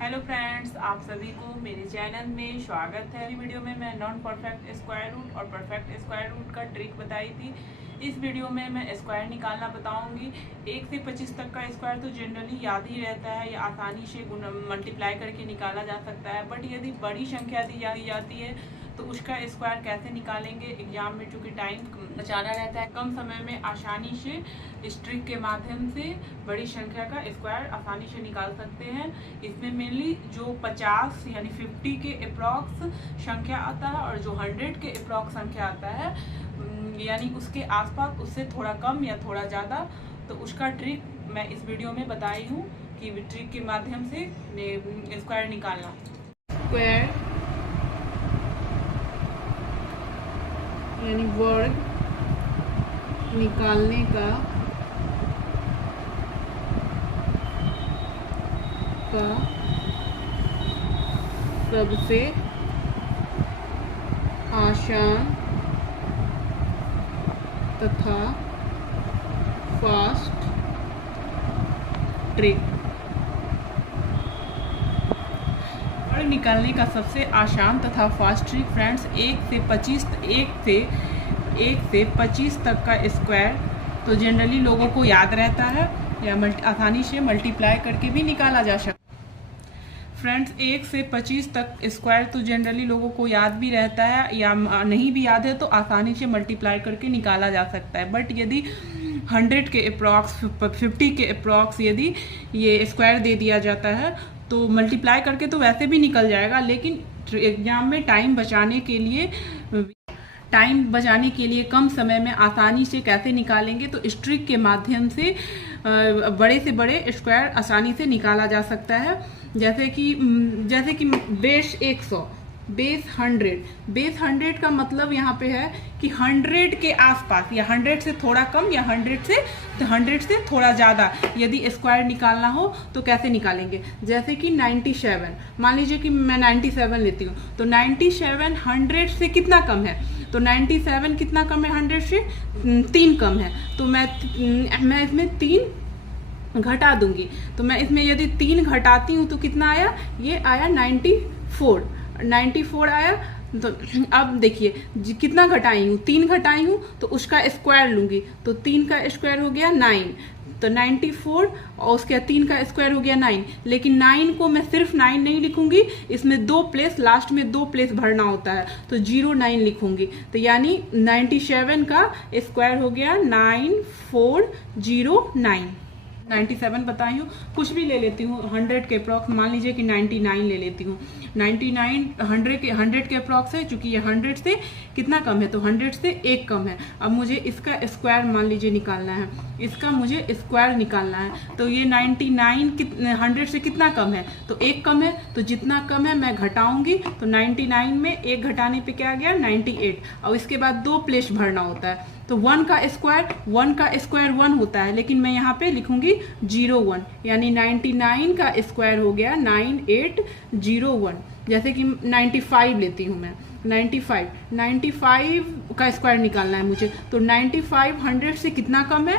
Hello friends, आप सभी को मेरे चैनल में स्वागत है। वीडियो में मैं नॉन परफेक्ट स्क्वायर रूट और परफेक्ट स्क्वायर रूट का ट्रिक बताई थी। इस वीडियो में मैं स्क्वायर निकालना बताऊंगी। 1 से 25 तक का स्क्वायर तो जनरली याद ही रहता है या आसानी से मल्टीप्लाई करके निकाला जा सकता है, बट यदि बड़ी संख्या दी जाती है तो उसका स्क्वायर कैसे निकालेंगे। एग्जाम में चूँकि टाइम बचाना रहता है, कम समय में आसानी से इस ट्रिक के माध्यम से बड़ी संख्या का स्क्वायर आसानी से निकाल सकते हैं। इसमें मेनली जो 50 यानी 50 के अप्रॉक्स संख्या आता है और जो 100 के अप्रॉक्स संख्या आता है, यानी उसके आसपास, उससे थोड़ा कम या थोड़ा ज़्यादा, तो उसका ट्रिक मैं इस वीडियो में बताई हूँ कि ट्रिक के माध्यम से स्क्वायर निकालना। स्क्वायर यानी वर्ग निकालने का सबसे आसान तथा फास्ट ट्रिक। वर्ग निकालने का सबसे आसान तथा फास्ट ट्रिक फ्रेंड्स, 1 से 25 तक का स्क्वायर तो जनरली लोगों को याद रहता है या आसानी से मल्टीप्लाई करके भी निकाला जा सकता है। फ्रेंड्स, 1 से 25 तक स्क्वायर तो जनरली लोगों को याद भी रहता है या नहीं भी याद है तो आसानी से मल्टीप्लाई करके निकाला जा सकता है। बट यदि 100 के अप्रॉक्स, 50 के अप्रॉक्स यदि ये स्क्वायर दे दिया जाता है तो मल्टीप्लाई करके तो वैसे भी निकल जाएगा, लेकिन एग्जाम में टाइम बचाने के लिए कम समय में आसानी से कैसे निकालेंगे, तो इस ट्रिक के माध्यम से बड़े से बड़े स्क्वायर आसानी से निकाला जा सकता है। जैसे कि बेस 100, बेस 100 का मतलब यहाँ पे है कि 100 के आसपास या 100 से थोड़ा कम या 100 से थोड़ा ज़्यादा यदि स्क्वायर निकालना हो तो कैसे निकालेंगे। जैसे कि 97, मान लीजिए कि मैं 97 लेती हूँ, तो 97 100 से कितना कम है, तो 97 कितना कम है 100 से, 3 कम है, तो मैं इसमें 3 घटा दूंगी। तो मैं इसमें यदि 3 घटाती हूँ तो कितना आया, ये आया 94 आया। तो अब देखिए कितना घटाई हूँ, 3 घटाई हूँ, तो उसका स्क्वायर लूंगी, तो 3 का स्क्वायर हो गया 9, तो 94 और उसके 3 का स्क्वायर हो गया 9। लेकिन 9 को मैं सिर्फ 9 नहीं लिखूंगी, इसमें लास्ट में 2 प्लेस भरना होता है, तो 09 लिखूंगी। तो यानी 97 का स्क्वायर हो गया 9409। 97 बताई हूँ, कुछ भी ले लेती हूँ 100 के अप्रॉक्स, मान लीजिए कि 99 ले लेती हूँ। 99 100 के अप्रॉक्स है, चूंकि ये 100 से कितना कम है, तो 100 से 1 कम है। अब मुझे इसका स्क्वायर मान लीजिए निकालना है, इसका मुझे स्क्वायर निकालना है। तो ये 99 100 से कितना कम है, तो 1 कम है, तो जितना कम है मैं घटाऊंगी, तो 99 में 1 घटाने पे क्या आ गया 98, और इसके बाद 2 प्लेस भरना होता है, तो 1 का स्क्वायर 1 होता है, लेकिन मैं यहाँ पे लिखूंगी 01, यानी 99 का स्क्वायर हो गया 9801। जैसे कि 95 लेती हूँ मैं, 95 का स्क्वायर निकालना है मुझे, तो 95 100 से कितना कम है,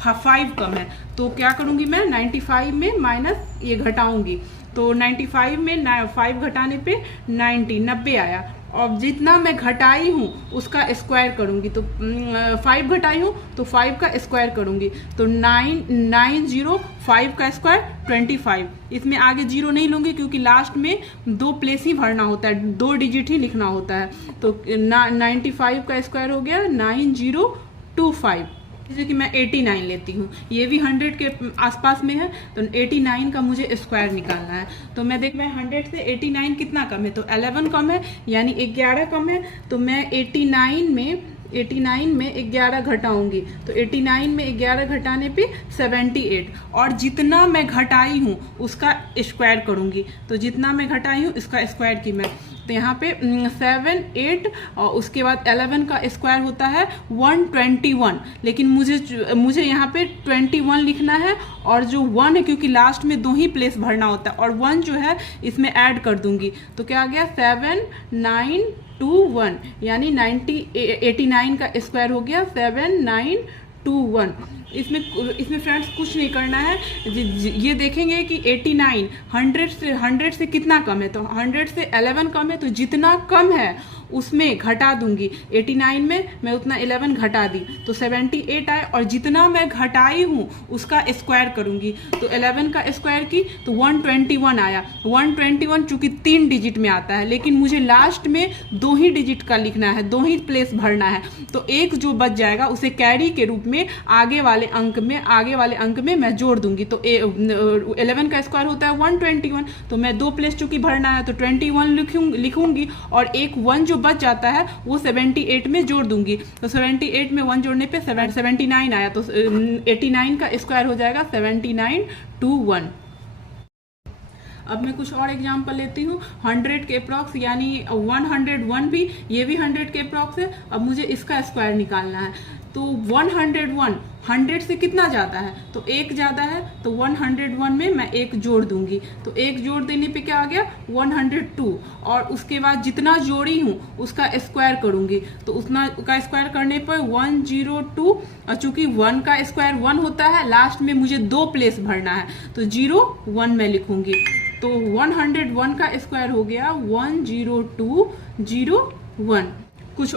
5 कम है, तो क्या करूंगी मैं 95 में माइनस ये घटाऊंगी, तो 95 में 5 घटाने पे 90 आया, और जितना मैं घटाई हूँ उसका स्क्वायर करूंगी, तो 5 घटाई हूँ तो 5 का स्क्वायर करूंगी, तो 905 का स्क्वायर 25। इसमें आगे 0 नहीं लूंगी क्योंकि लास्ट में 2 प्लेस ही भरना होता है, 2 डिजिट ही लिखना होता है, तो 95 का स्क्वायर हो गया 9025। जैसे कि मैं 89 लेती हूँ, ये भी 100 के आसपास में है, तो 89 का मुझे स्क्वायर निकालना है। तो मैं 100 से 89 कितना कम है, तो 11 कम है, यानी 11 कम है, तो मैं 89 में 11 घटाऊंगी, तो 89 में 11 घटाने पे 78, और जितना मैं घटाई हूँ उसका स्क्वायर करूंगी, तो जितना मैं घटाई हूँ इसका स्क्वायर की मैं, तो यहाँ पे 7 8 और उसके बाद 11 का स्क्वायर होता है 121, लेकिन मुझे यहाँ पे 21 लिखना है, और जो 1 है क्योंकि लास्ट में 2 ही प्लेस भरना होता है, और 1 जो है इसमें ऐड कर दूंगी, तो क्या आ गया 791, यानी 89 का स्क्वायर हो गया 792 921। इसमें फ्रेंड्स कुछ नहीं करना है। ये देखेंगे कि 89 100 से कितना कम है, तो 100 से 11 कम है, तो जितना कम है उसमें घटा दूंगी। 89 में मैं उतना 11 घटा दी तो 78 आए, और जितना मैं घटाई हूँ उसका स्क्वायर करूंगी, तो 11 का स्क्वायर की तो 121 आया। 121 चूंकि 3 डिजिट में आता है, लेकिन मुझे लास्ट में 2 ही डिजिट का लिखना है, 2 ही प्लेस भरना है, तो एक जो बच जाएगा उसे कैरी के रूप में आगे वाले अंक में मैं जोड़ दूंगी। तो 11 का स्क्वायर होता है 121, तो मैं 2 प्लेस चूंकि भरना है तो 21 लिखूंगी, और एक 1 जो बच जाता है वो 78 में जोड़ दूंगी। तो 78 में 1 जोड़ने पे 79 आया, तो 89 का स्क्वायर हो जाएगा 7921। अब मैं कुछ और एग्जांपल लेती हूँ। 100 के अप्रॉक्स यानी 101 भी, ये भी 100 के अप्रॉक्स है। अब मुझे इसका स्क्वायर निकालना है, तो 101 100 से कितना ज़्यादा है, तो 1 ज़्यादा है, तो 101 में मैं 1 जोड़ दूंगी, तो 1 जोड़ देने पे क्या आ गया 102, और उसके बाद जितना जोड़ी हूँ उसका स्क्वायर करूंगी, तो उतना का स्क्वायर करने पर 102, और चूंकि 1 का स्क्वायर 1 होता है, लास्ट में मुझे 2 प्लेस भरना है, तो 01 में लिखूंगी, तो 101 का स्क्वायर हो गया 10201। कुछ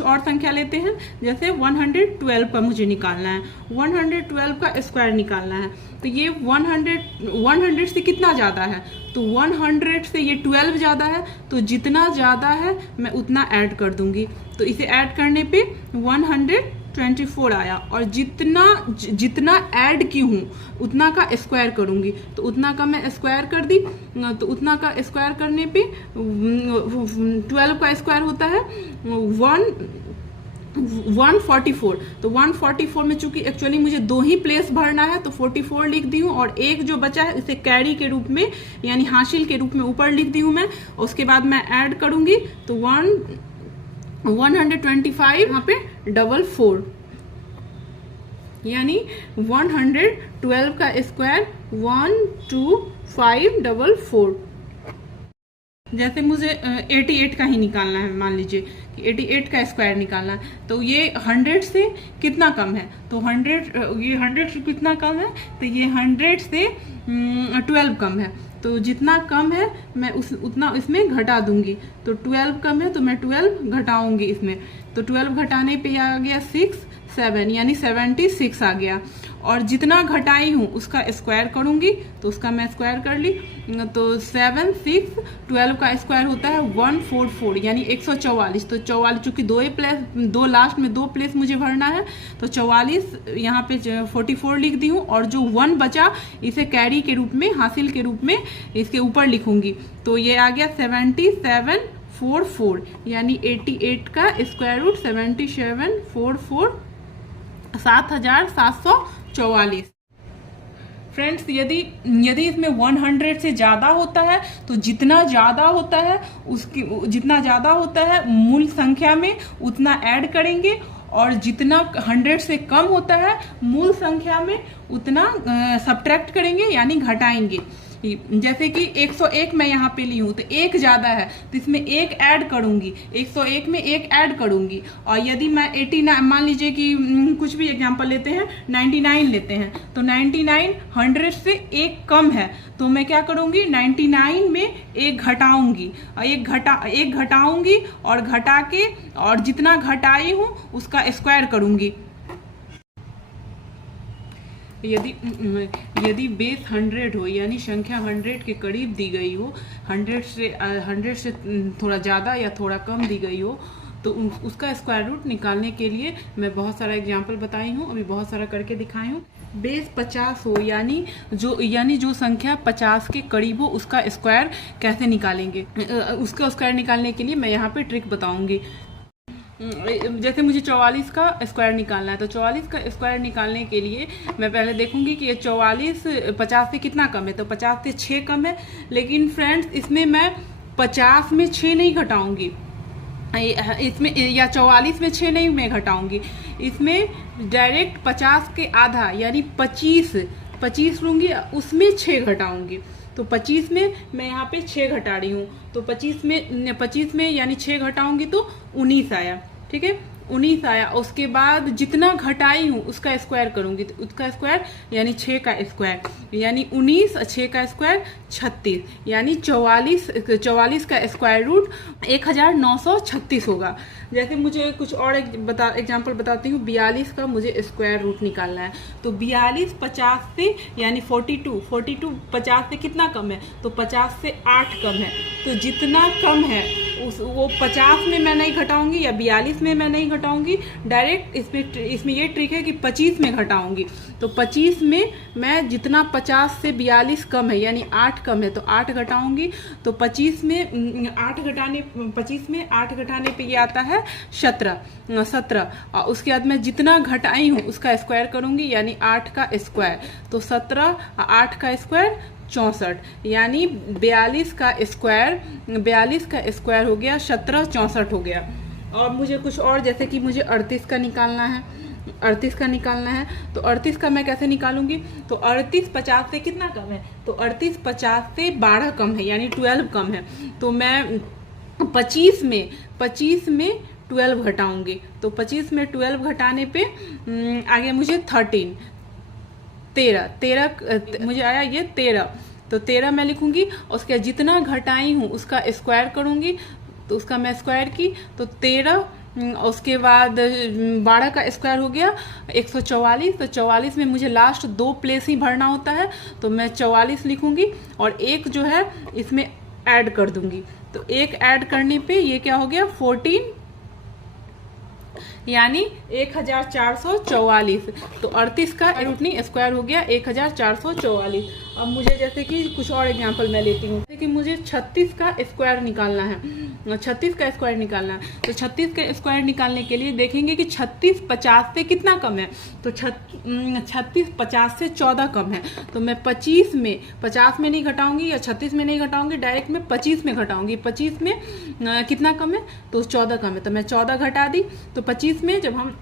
और संख्या लेते हैं, जैसे 112 का मुझे निकालना है, 112 का स्क्वायर निकालना है, तो ये 100 से कितना ज़्यादा है, तो 100 से ये 12 ज़्यादा है, तो जितना ज़्यादा है मैं उतना ऐड कर दूंगी, तो इसे ऐड करने पे 124 आया, और जितना ऐड की हूँ उतना का स्क्वायर करूंगी, तो उतना का मैं स्क्वायर कर दी, तो उतना का स्क्वायर करने पे 12 का स्क्वायर होता है 144, तो 144 में चूंकि एक्चुअली मुझे 2 ही प्लेस भरना है, तो 44 लिख दी हूँ, और एक जो बचा है इसे कैरी के रूप में यानी हासिल के रूप में ऊपर लिख दी हूँ मैं। उसके बाद मैं ऐड करूंगी, तो 125 यहाँ पे 44, यानी 112 का स्क्वायर 12544। जैसे मुझे 88 का ही निकालना है, मान लीजिए कि 88 का स्क्वायर निकालना है, तो ये 100 से कितना कम है, तो 100 से कितना कम है, तो ये 100 से 12 कम है, तो जितना कम है मैं उतना इसमें घटा दूंगी, तो 12 कम है तो मैं 12 घटाऊंगी इसमें, तो 12 घटाने पे आ गया 7 यानी 76 आ गया, और जितना घटाई हूँ उसका स्क्वायर करूंगी, तो उसका मैं स्क्वायर कर ली, तो 7 6 12 का स्क्वायर होता है 144 यानी 144, तो 44 चूंकि 2 लास्ट में 2 प्लेस मुझे भरना है, तो 44 यहाँ पे 44 लिख दी हूँ, और जो 1 बचा इसे कैरी के रूप में हासिल के रूप में इसके ऊपर लिखूंगी, तो ये आ गया 7744 यानी 88 का स्क्वायर रूट 7744 7744। फ्रेंड्स, यदि इसमें 100 से ज़्यादा होता है तो जितना ज़्यादा होता है मूल संख्या में उतना ऐड करेंगे, और जितना 100 से कम होता है मूल संख्या में उतना सब्ट्रैक्ट करेंगे यानी घटाएंगे। जैसे कि 101 मैं यहाँ पे ली हूँ, तो 1 ज़्यादा है तो इसमें 1 ऐड करूँगी, 101 में 1 ऐड करूँगी, और यदि मैं 89 मान लीजिए कि कुछ भी एग्जांपल लेते हैं, 99 लेते हैं, तो 99 100 से 1 कम है, तो मैं क्या करूँगी 99 में 1 घटाऊँगी, और 1 घटाऊँगी और घटा के और जितना घटाई हूँ उसका स्क्वायर करूँगी। यदि बेस 100 हो यानी संख्या 100 के करीब दी गई हो, 100 से थोड़ा ज़्यादा या थोड़ा कम दी गई हो, तो उसका स्क्वायर रूट निकालने के लिए मैं बहुत सारा एग्जांपल बताई हूँ, अभी बहुत सारा करके दिखाई हूँ। बेस 50 हो यानी जो संख्या 50 के करीब हो उसका स्क्वायर कैसे निकालेंगे, उसका स्क्वायर निकालने के लिए मैं यहाँ पे ट्रिक बताऊँगी। जैसे मुझे 44 का स्क्वायर निकालना है, तो 44 का स्क्वायर निकालने के लिए मैं पहले देखूंगी कि ये 44 50 से कितना कम है, तो 50 से 6 कम है, लेकिन फ्रेंड्स इसमें मैं 50 में 6 नहीं घटाऊंगी, इसमें या 44 में 6 नहीं मैं घटाऊंगी, इसमें डायरेक्ट 50 के आधा यानी 25 लूंगी, उसमें 6 घटाऊंगी, तो 25 में मैं यहाँ पे 6 घटा रही हूँ, तो 25 में यानी 6 घटाऊंगी तो 19 आया, ठीक है। 19 आया। उसके बाद जितना घटाई हूँ उसका स्क्वायर करूंगी, तो उसका स्क्वायर यानी 6 का स्क्वायर, यानी 19 और 6 का स्क्वायर 36, यानी 44 का स्क्वायर रूट 1936 होगा। जैसे मुझे कुछ और एग्जाम्पल बताती हूँ। 42 का मुझे स्क्वायर रूट निकालना है, तो 42 50 से यानी 42 50 से कितना कम है, तो 50 से 8 कम है। तो जितना कम है वो 50 में मैं नहीं घटाऊंगी या 42 में मैं नहीं घटाऊंगी, डायरेक्ट इसमें ये ट्रिक है कि 25 में घटाऊंगी। तो 25 में मैं जितना 50 से 42 कम है यानी 8 कम है तो 8 घटाऊंगी। तो 25 में 8 घटाने पे ये आता है 17। और उसके बाद मैं जितना घटाई हूँ उसका स्क्वायर करूंगी यानी 8 का स्क्वायर, तो 17 8 का स्क्वायर 64, यानी 42 का स्क्वायर हो गया 17 64 हो गया। और मुझे कुछ और, जैसे कि मुझे 38 का निकालना है, तो 38 का मैं कैसे निकालूंगी, तो 38 50 से कितना कम है, तो 38 50 से 12 कम है यानी 12 कम है। तो मैं 25 में 12 घटाऊंगी, तो 25 में 12 घटाने पे आगे मुझे 13 मुझे आया ये 13, तो 13 मैं लिखूंगी। उसके जितना घटाई हूँ उसका स्क्वायर करूंगी, तो उसका मैं स्क्वायर की, तो 13, उसके बाद 12 का स्क्वायर हो गया 144। तो 44 में मुझे लास्ट 2 प्लेस ही भरना होता है, तो मैं 44 लिखूंगी और एक जो है इसमें ऐड कर दूंगी। तो एक ऐड करने पे ये क्या हो गया 14, यानी 1444। तो 38 का रूटनी स्क्वायर हो गया 1444। अब मुझे जैसे कि कुछ और एग्जांपल मैं लेती हूँ, जैसे कि मुझे 36 का स्क्वायर निकालना है, 36 का स्क्वायर निकालना है। तो 36 का स्क्वायर निकालने के लिए देखेंगे कि 36 50 से कितना कम है, तो 36 50 से 14 कम है। तो मैं 25 में 50 में नहीं घटाऊंगी या 36 में नहीं घटाऊंगी, डायरेक्ट मैं 25 में घटाऊंगी। 25 में कितना कम है, तो 14 कम है, तो मैं 14 घटा दी। तो 25 में जब हम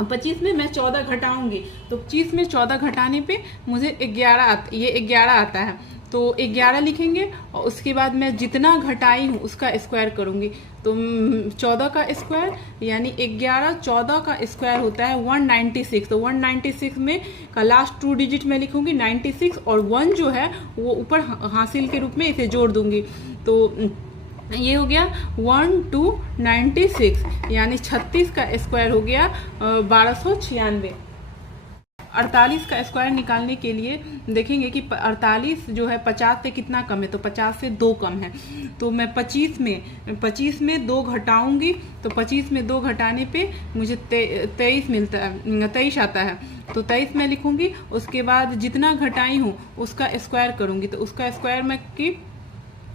25 में मैं 14 घटाऊंगी, तो 25 में 14 घटाने पे मुझे 11 आता है, तो 11 लिखेंगे। और उसके बाद मैं जितना घटाई हूँ उसका स्क्वायर करूंगी, तो 14 का स्क्वायर यानी 14 का स्क्वायर होता है 196। तो 196 में का लास्ट 2 डिजिट में लिखूंगी 96, और 1 जो है वो ऊपर हासिल के रूप में इसे जोड़ दूंगी। तो ये हो गया 1296, यानी 36 का स्क्वायर हो गया 1296। 48 का स्क्वायर निकालने के लिए देखेंगे कि 48 जो है 50 से कितना कम है, तो 50 से 2 कम है। तो मैं 25 में 2 घटाऊंगी, तो 25 में 2 घटाने पे मुझे 23 मिलता है, 23 आता है, तो 23 में लिखूंगी। उसके बाद जितना घटाई हूँ उसका स्क्वायर करूंगी, तो उसका स्क्वायर मैं की,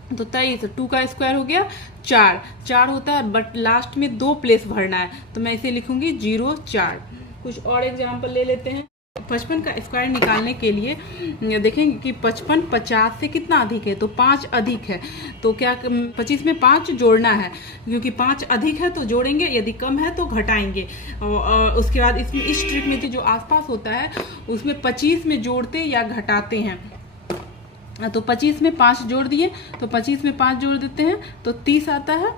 तो 23, 2 का स्क्वायर हो गया 4 होता है, बट लास्ट में 2 प्लेस भरना है, तो मैं इसे लिखूंगी 04। कुछ और एग्जाम्पल ले लेते हैं। 55 का स्क्वायर निकालने के लिए देखेंगे कि 55 50 से कितना अधिक है, तो 5 अधिक है। तो क्या 25 में 5 जोड़ना है, क्योंकि 5 अधिक है तो जोड़ेंगे, यदि कम है तो घटाएंगे। और उसके बाद इसमें इस ट्रिक में जो आसपास होता है उसमें 25 में जोड़ते या घटाते हैं। तो 25 में 5 जोड़ दिए, तो 25 में 5 जोड़ देते हैं तो 30 आता है,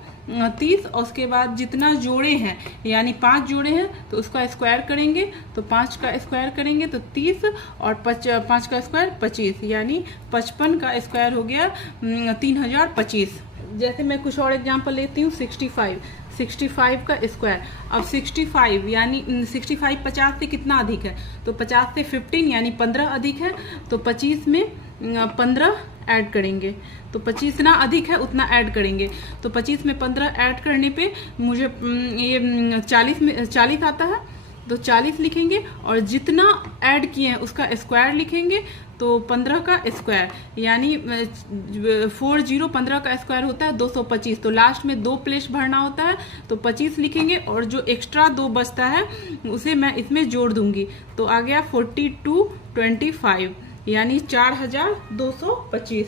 30। और उसके बाद जितना जोड़े हैं यानी 5 जोड़े हैं तो उसका स्क्वायर करेंगे, तो 5 का स्क्वायर करेंगे तो 30, और 5 का स्क्वायर 25, यानी 55 का स्क्वायर हो गया 3025। जैसे मैं कुछ और एग्जांपल लेती हूँ। 65 का स्क्वायर। अब 65 यानी 65 50 से कितना अधिक है, तो 50 से 15 यानी 15 अधिक है, तो 25 में 15 ऐड करेंगे, तो 25 जितना अधिक है उतना ऐड करेंगे। तो 25 में 15 ऐड करने पे मुझे ये 40 आता है, तो 40 लिखेंगे, और जितना ऐड किए हैं उसका स्क्वायर लिखेंगे, तो 15 का स्क्वायर यानी 15 का स्क्वायर होता है 225। तो लास्ट में 2 प्लेस भरना होता है, तो 25 लिखेंगे, और जो एक्स्ट्रा 2 बचता है उसे मैं इसमें जोड़ दूंगी, तो आ गया 4225, यानी 4225।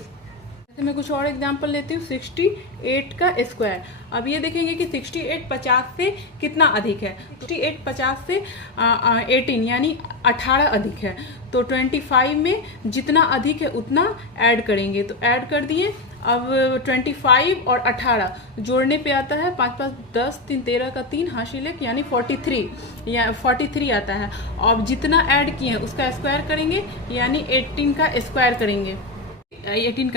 जैसे मैं कुछ और एग्जांपल लेती हूँ, 68 का स्क्वायर। अब ये देखेंगे कि 68 50 से कितना अधिक है। 68 50 से 18 यानी 18 अधिक है। तो 25 में जितना अधिक है उतना ऐड करेंगे, तो ऐड कर दिए। अब 25 और 18 जोड़ने पे आता है 5 5 10 3 13 का 3 हासिल है, यानी 43 या 43 आता है। अब जितना ऐड किए हैं उसका स्क्वायर करेंगे, यानी 18 का स्क्वायर करेंगे। 18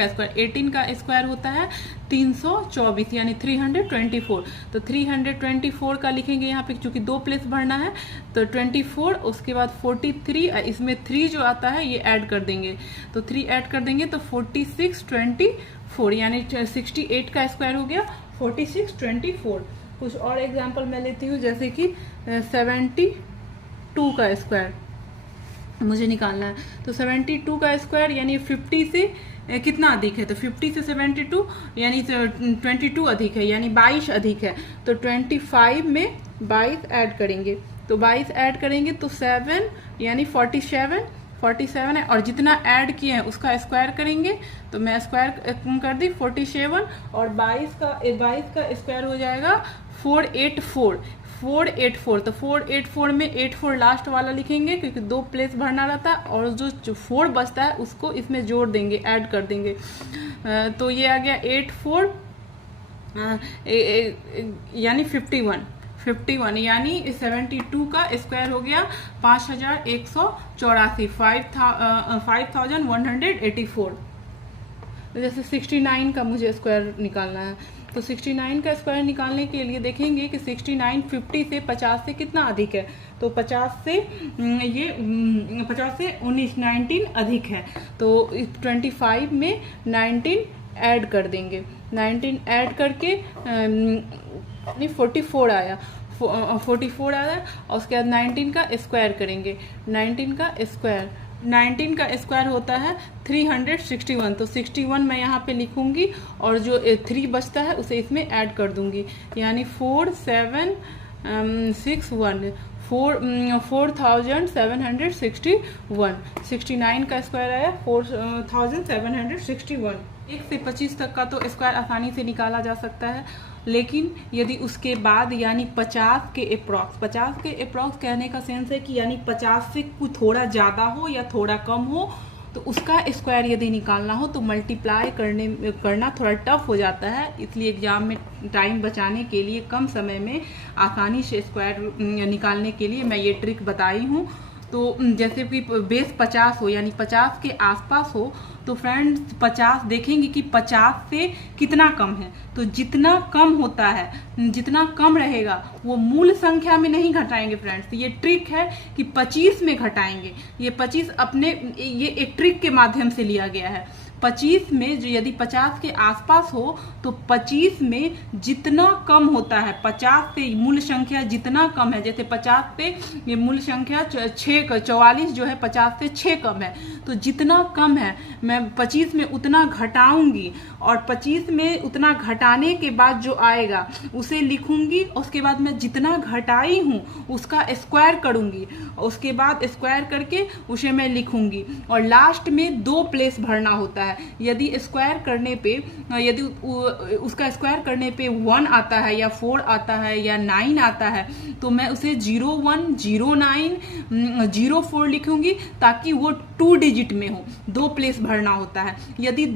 का स्क्वायर होता है 324 यानी 324। तो 324 का लिखेंगे यहाँ पे, चूंकि 2 प्लेस भरना है तो 24, उसके बाद 43, इसमें 3 जो आता है ये ऐड कर देंगे, तो 3 ऐड कर देंगे तो 46 24 यानी 68 का स्क्वायर हो गया 46 24। कुछ और एग्जाम्पल मैं लेती हूँ, जैसे कि 72 का स्क्वायर मुझे निकालना है। तो 72 का स्क्वायर यानी 50 से कितना अधिक है, तो 50 से 72 यानी 22 अधिक है, यानी 22 अधिक है। तो 25 में 22 ऐड करेंगे, तो 22 ऐड करेंगे तो 7 यानी 47 है। और जितना ऐड किए हैं उसका स्क्वायर करेंगे, तो मैं स्क्वायर कर दी 47 और 22 का स्क्वायर हो जाएगा 484। तो 484 में 84 लास्ट वाला लिखेंगे, क्योंकि 2 प्लेस भरना रहता है, और जो 4 बचता है उसको इसमें जोड़ देंगे, ऐड कर देंगे। तो ये आ गया 84 यानी 51 यानी 72 का स्क्वायर हो गया 5184 5184। जैसे 69 का मुझे स्क्वायर निकालना है, तो 69 का स्क्वायर निकालने के लिए देखेंगे कि 69 50 से 50 से कितना अधिक है, तो 50 से 19 अधिक है। तो 25 में 19 ऐड कर देंगे, 19 ऐड करके 44 आया, 44 आया। और उसके बाद 19 का स्क्वायर करेंगे, 19 का स्क्वायर होता है 361। तो 61 मैं यहाँ पे लिखूंगी, और जो 3 बचता है उसे इसमें ऐड कर दूंगी, यानी 4761 4761। 69 का स्क्वायर आया 4761। 1 से 25 तक का तो स्क्वायर आसानी से निकाला जा सकता है, लेकिन यदि उसके बाद यानी 50 के अप्रॉक्स कहने का सेंस है कि यानी 50 से कुछ थोड़ा ज़्यादा हो या थोड़ा कम हो, तो उसका स्क्वायर यदि निकालना हो तो मल्टीप्लाई करना थोड़ा टफ हो जाता है। इसलिए एग्जाम में टाइम बचाने के लिए, कम समय में आसानी से स्क्वायर निकालने के लिए मैं ये ट्रिक बताई हूँ। तो जैसे कि बेस 50 हो यानी 50 के आसपास हो, तो फ्रेंड्स 50 देखेंगे कि 50 से कितना कम है, तो जितना कम होता है, जितना कम रहेगा वो मूल संख्या में नहीं घटाएंगे फ्रेंड्स। ये ट्रिक है कि 25 में घटाएंगे। ये 25 ये एक ट्रिक के माध्यम से लिया गया है। 25 में जो यदि 50 के आसपास हो, तो 25 में जितना कम होता है, 50 से मूल संख्या जितना कम है, जैसे 50 पे ये मूल संख्या 44 जो है 50 से 6 कम है, तो जितना कम है मैं 25 में उतना घटाऊंगी, और 25 में उतना घटाने के बाद जो आएगा उसे लिखूंगी। उसके बाद मैं जितना घटाई हूँ उसका स्क्वायर करूंगी, उसके बाद स्क्वायर करके उसे मैं लिखूंगी, और लास्ट में 2 प्लेस भरना होता है। यदि स्क्वायर करने पे, यदि उसका स्क्वायर करने पे 1 आता है या 4 आता है या 9 आता है, तो मैं उसे 01 09 04 लिखूंगी, ताकि वो 2 डिजिट में हो। 2 प्लेस भरना होता है। यदि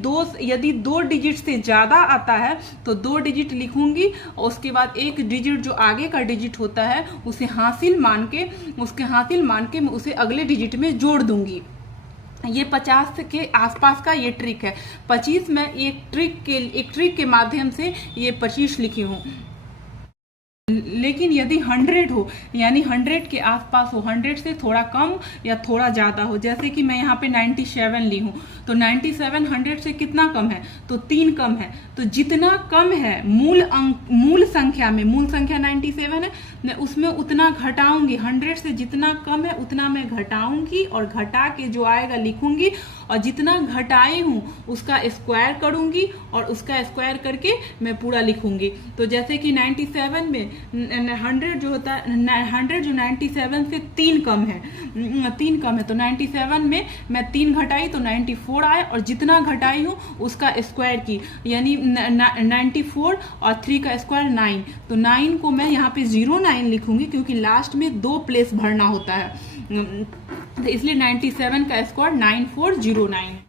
2 डिजिट से ज्यादा आता है तो 2 डिजिट लिखूंगी, और उसके बाद 1 डिजिट जो आगे का डिजिट होता है उसे हासिल मान के मैं उसे अगले डिजिट में जोड़ दूंगी। ये 50 के आसपास का ये ट्रिक है। 25 में एक ट्रिक के माध्यम से ये 25 लिखी हूँ। लेकिन यदि 100 हो यानी 100 के आसपास हो, 100 से थोड़ा कम या थोड़ा ज़्यादा हो, जैसे कि मैं यहाँ पे 97 ली हूँ, तो 97 100 से कितना कम है, तो 3 कम है। तो जितना कम है मूल संख्या में, मूल संख्या 97 है, मैं उसमें उतना घटाऊंगी। 100 से जितना कम है उतना मैं घटाऊंगी, और घटा के जो आएगा लिखूंगी, और जितना घटाई हूँ उसका स्क्वायर करूंगी, और उसका स्क्वायर करके मैं पूरा लिखूंगी। तो जैसे कि 97 में 100 जो होता है 100 जो 97 से 3 कम है, 3 कम है, तो 97 में मैं 3 घटाई तो 94 आए, और जितना घटाई हूँ उसका स्क्वायर की, यानी 94 और 3 का स्क्वायर 9, तो 9 को मैं यहाँ पे 09 लिखूंगी क्योंकि लास्ट में 2 प्लेस भरना होता है, तो इसलिए 97 का स्क्वायर 9409 है।